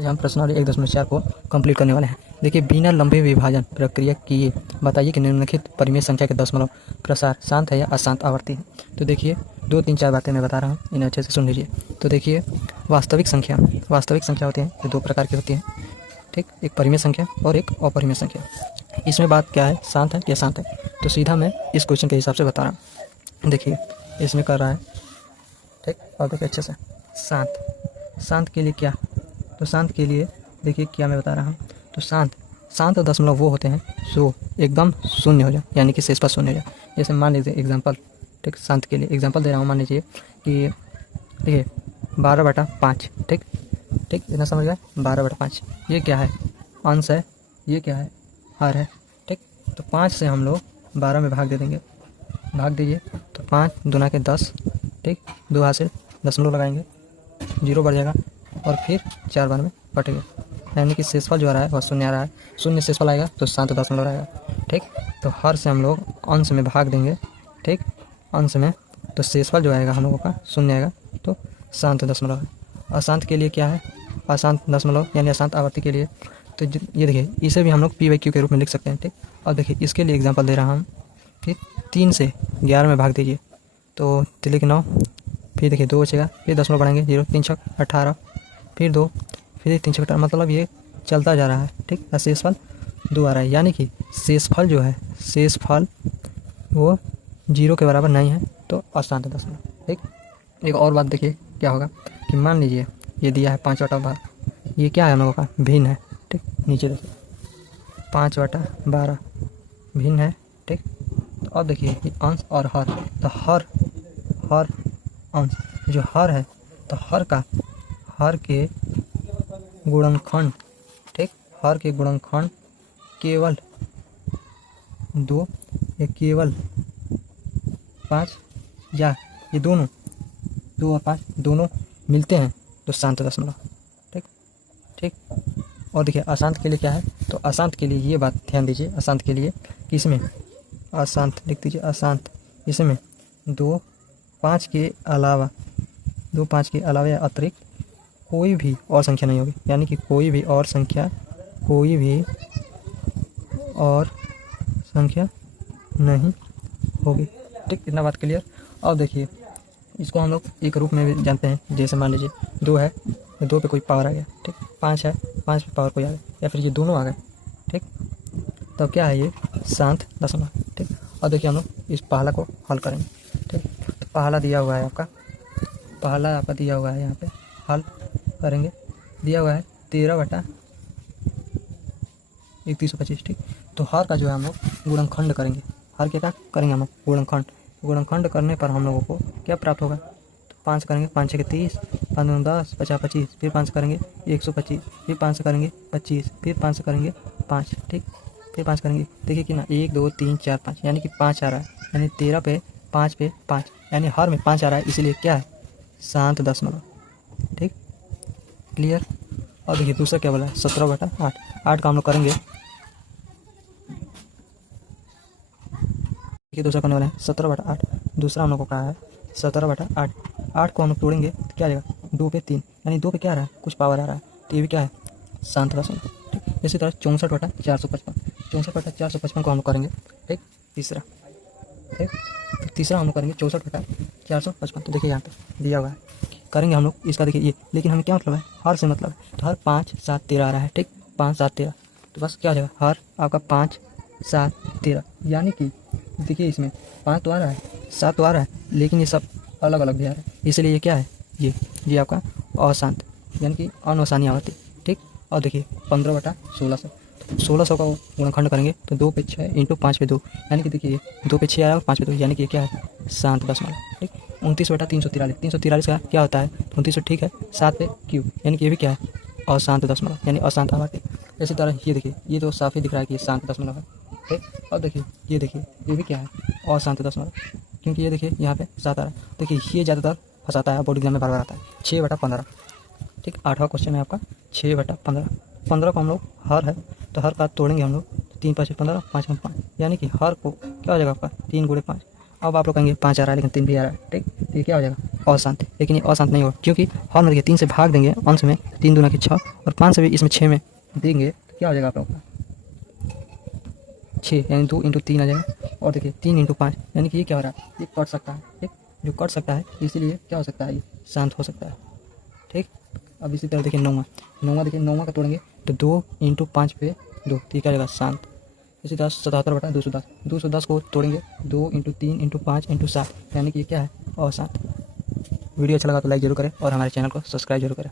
आज हम प्रश्नावली 1.4 को कंप्लीट करने वाले हैं। देखिए, बिना लंबे विभाजन प्रक्रिया किए बताइए कि निम्नलिखित परिमेय संख्या के दशमलव प्रसार शांत है या अशांत आवर्ती है। तो देखिए 2 3 4 बातें मैं बता रहा हूँ, इन्हें अच्छे से सुन लीजिए। तो देखिए, वास्तविक संख्या होती है, ये 2 प्रकार की होती है, ठीक। एक परिमेय संख्या और एक अपरिमेय संख्या। इसमें बात क्या है, शांत है या अशांत है। तो सीधा मैं इस क्वेश्चन के हिसाब से बता रहा हूँ। देखिए इसमें कर रहा है, ठीक। और देखिए अच्छे से, शांत के लिए क्या, तो शांत के लिए देखिए क्या मैं बता रहा हूँ। तो शांत दशमलव वो होते हैं जो एकदम शून्य हो जाए, यानी कि शेष पर शून्य हो जाए। जैसे मान लीजिए एग्जांपल, ठीक, शांत के लिए एग्जांपल दे रहा हूँ। मान लीजिए कि देखिए 12/5, ठीक, इतना समझ गए। 12/5 ये क्या है, अंश है, ये क्या है, हर है, ठीक। तो 5 से हम लोग 12 में भाग दे देंगे, भाग दीजिए। तो 5 दूना के 10, ठीक। 2 हाथ से दशमलव लगाएंगे, 0 बढ़ जाएगा और फिर 4 बार में कटेगा, यानी कि शेषफल जो आ रहा है वह शून्य आ रहा है। शून्य शेषफल आएगा तो शांत दशमलव रहेगा, ठीक। तो हर से हम लोग अंश में भाग देंगे, ठीक, अंश में, तो शेषफल जो आएगा हम लोगों का शून्य आएगा, तो शांत दशमलव है। अशांत के लिए क्या है, अशांत दशमलव यानी अशांत आवर्ती के लिए, तो ये देखिए इसे भी हम लोग p/q के रूप में लिख सकते हैं, ठीक। और देखिए इसके लिए एग्जाम्पल दे रहा हूँ, ठीक। 3 से 11 में भाग दीजिए, तो 3 9, फिर देखिए 2 बचेगा, फिर दशमलव बढ़ाएंगे, 0 3 6 18, फिर 2, फिर 3 6 18, मतलब ये चलता जा रहा है, ठीक। शेषफल 2 आ रहा है, यानी कि शेषफल जो है, शेषफल वो 0 के बराबर नहीं है, तो अशांत दशमलव, ठीक। एक और बात देखिए क्या होगा कि मान लीजिए ये दिया है 5/12, ये क्या है हम लोगों का, भिन्न है, ठीक। नीचे देखिए 5/12 भिन्न है, ठीक। तो अब देखिए ये अंश और हर, तो हर अंश जो हर है, तो हर के गुणनखंड, ठीक, हर के गुणनखंड केवल 2 या केवल 5, या ये दोनों 2 और 5 दोनों मिलते हैं तो शांत दशमलव, ठीक। और देखिए अशांत के लिए क्या है, तो अशांत के लिए ये बात ध्यान दीजिए, अशांत के लिए कि इसमें अशांत लिख दीजिए, अशांत, इसमें 2 5 के अलावा या अतिरिक्त कोई भी और संख्या नहीं होगी, यानी कि कोई भी और संख्या नहीं होगी, ठीक। इतना बात क्लियर। अब देखिए इसको हम लोग एक रूप में भी जानते हैं, जैसे मान लीजिए 2 है, 2 पे कोई पावर आ गया, ठीक। 5 है, 5 पे पावर कोई आ गया, या फिर ये दोनों आ गए, ठीक। तो क्या है, ये शांत दशमलव, ठीक। और देखिए हम लोग इस पहला को हल करेंगे, ठीक। तो पहला दिया हुआ है आपका दिया हुआ है, यहाँ पे हल करेंगे, दिया हुआ है 13/3125, ठीक। तो हर का जो है हम लोग गुणनखंड करेंगे, हर के क्या करेंगे हम लोग, गुणनखंड करने पर हम लोगों को क्या प्राप्त होगा, तो 5 करेंगे, 5 6 30, 5 9 10, 50 25, फिर 5 करेंगे 125, फिर 5 करेंगे 25, फिर 5 करेंगे 5, ठीक। फिर 5 करेंगे, देखिए कि ना 1 2 3 4 5, यानी कि 5 आ रहा है, यानी 13 पे 5 पे 5, यानी हर में 5 आ रहा है, इसीलिए क्या है, शांत दशमलव, ठीक, क्लियर। और देखिए दूसरा क्या बोला है, 17/8, 8 का हम लोग करेंगे, देखिए दूसरा करने वाला है 17/8, दूसरा हम लोग को कहा है 17/8, 8 को हम लोग तोड़ेंगे तो क्या आ जाएगा, 2 पे 3, यानी 2 पे क्या आ रहा है, कुछ पावर आ रहा है, तो ये भी क्या है, शांत दशमलव, ठीक। इसी तरह 64/455 को हम लोग करेंगे, ठीक। तीसरा, ठीक, तीसरा हम लोग करेंगे 64/455, तो देखिए यहाँ पे दिया हुआ है, करेंगे हम लोग इसका, देखिए ये, लेकिन हमें क्या मतलब है, हर से मतलब है, तो हर 5 7 13 आ रहा है, ठीक। 5 7 13, तो बस क्या हो जाएगा, हर आपका 5 7 13, यानी कि देखिए इसमें 5 तो आ रहा है, 7 तो आ रहा है, लेकिन ये सब अलग अलग भी आ रहा है, इसलिए ये क्या है, ये आपका अशांत, यानी कि अनवसानी आवर्ती, ठीक। और देखिए 15/1600, 1600 का गुणनखंड करेंगे तो 2 पे 6 इंटू 5 पे 2, यानी कि देखिए 2 पे 6 आया और 5 पे 2, यानी कि ये क्या है, शांत दशमलव, ठीक। 29/343, 343 का क्या होता है, 2900, ठीक है, 7 पे क्यू, यानी कि ये भी क्या है, अशांत दशमलव, यानी अशांत आवर्ती। इसी तरह ये देखिए, ये तो साफ ही दिख रहा है कि ये शांत दशमलव है, ठीक। और देखिए ये भी क्या है, अशांत दशमलव, क्योंकि ये देखिए यहाँ पे 7 आ रहा है, देखिए ये ज़्यादातर फंसाता है, बोर्ड एग्जाम में बार बार आता है, 6/15, ठीक। 8वां क्वेश्चन है आपका 6/15, 15 को हम लोग हर है, तो हर का तोड़ेंगे हम लोग, 3 5 15, 5 5, यानी कि हर को क्या हो जाएगा आपका 3 × 5। अब आप लोग कहेंगे 5 आ रहा है लेकिन 3 भी आ रहा है, ठीक। तो ये क्या हो जाएगा, अशांत है, लेकिन ये अशांत नहीं होगा क्योंकि हर में देखिए 3 से भाग देंगे अंश में, 3 दूना के 6 और 5 से भी इसमें 6 में देंगे तो क्या हो जाएगा आप लोगों का 6 यानी 2 × 3 आ जाएगा। और देखिए 3 × 5 यानी कि ये क्या हो रहा है, ये कट सकता है। ठीक, जो कट सकता है इसीलिए क्या हो सकता है, ये शांत हो सकता है। ठीक, अब इसी तरह देखिए 9वां देखिए 9वां का तोड़ेंगे तो 2 × 5 पे 2, तो ये क्या हो जाएगा शांत। इसी तरह 77/210, 210 को तोड़ेंगे 2 × 3 × 5 × 7 यानी कि ये क्या है, अशांत। वीडियो अच्छा लगा तो लाइक जरूर करें और हमारे चैनल को सब्सक्राइब जरूर करें।